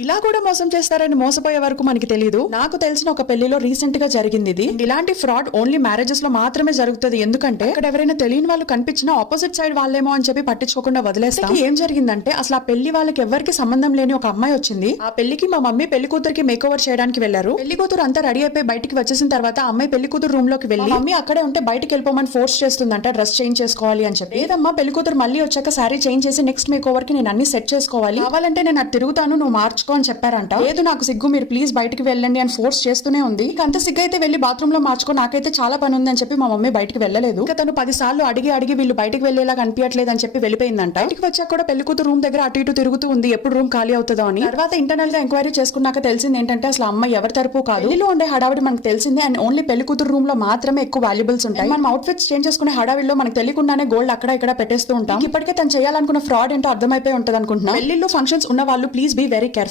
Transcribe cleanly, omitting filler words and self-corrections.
ఇలా కూడా మోసం చేస్తారని మోసపోయే వరకు మనకి తెలియదు. నాకు తెలిసిన ఒక పెళ్లిలో రీసెంట్ గా జరిగింది ఇది. ఇలాంటి ఫ్రాడ్ ఓన్లీ మ్యారేజెస్ లో మాత్రమే జరుగుతుంది. ఎందుకంటే అక్కడ ఎవరైనా తెలియని వాళ్ళు కనిపించినా ఆపోజిట్ సైడ్ వాళ్ళేమో అని చెప్పి పట్టించుకోకుండా వదిలేస్తాం. ఏం జరిగిందంటే అసలు ఆ పెళ్లి వాళ్ళకి ఎవరికి సంబంధం లేని ఒక అమ్మాయి వచ్చింది. ఆ పెళ్లికి మా మమ్మీ పెళ్లి కూతురికి మేక్ ఓవర్ చేయడానికి వెళ్లారు. పెళ్లి కూతురు అంతా రెడీ అయిపోయి బయటికి వచ్చేసిన తర్వాత ఆ అమ్మాయి పెళ్లి కూతురు రూమ్ లోకి వెళ్ళి మమ్మీ అక్కడే ఉంటే బయటికి వెళ్ళిపోమని ఫోర్స్ చేస్తుందంట. డ్రెస్ చేంజ్ చేసుకోవాలి అని చెప్పి. లేదమ్మా, పెళ్లి కూతురు మళ్ళీ వచ్చాక సారీ చేంజ్ చేసి నెక్స్ట్ మేక్ ఓవర్ కి నేను అన్ని సెట్ చేసుకోవాలి, కావాలంటే నేను అది తిరుగుతాను, నువ్వు మార్చుకో అని చెప్పారంట. లేదు నాకు సిగ్గు, మీరు ప్లీజ్ బయటికి వెళ్ళండి అని ఫోర్స్ చేస్తూనే ఉంది. ఇక అంత సిగ్గు అయితే వెళ్ళి బాత్రూమ్ లో మార్చుకో, నాకైతే చాలా పని ఉంది అని చెప్పి మా మమ్మీ బయటికి వెళ్ళలేదు. ఇక తను 10 సార్లు అడిగి వీళ్ళు బయటికి వెళ్ళేలా కనిపించట్లేదు అని చెప్పి వెళ్ళిపోయిందంట. బయటికి వచ్చాక కూడా పెళ్లి కూతురు రూమ్ దగ్గర అటు ఇటు తిరుగుతూ ఉంది, ఎప్పుడు రూమ్ ఖాళీ అవుతుందో అని. తర్వాత ఇంటర్నల్ గా ఎంక్వైరీ చేసుకున్నాక తెలిసింది ఏంటంటే అసలు అమ్మాయి ఎవరి తరపు కాదు. పెళ్లిలో ఉండే హడావిడి మనకు తెలిసింది. అండ్ ఓన్లీ పెళ్లి కూతురు రూమ్ లో మాత్రమే ఎక్కువ వాల్యుబుల్స్ ఉంటాయి. మనం అవుట్ఫిట్స్ చేంజ్ చేసుకునే హడావిడిలో మనకు తెలియకుండానే గోల్డ్ అక్కడ ఇక్కడ పెట్టేస్తూ ఉంటాం. ఇప్పటికే తను చేయాలనుకున్న ఫ్రాడ్ ఏంటో అర్థమైపోయి ఉంటది అనుకుంటున్నా. పెళ్లిలో ఫంక్షన్స్ ఉన్న వాళ్ళు ప్లీజ్ బీ వెరీ కేర్ఫుల్.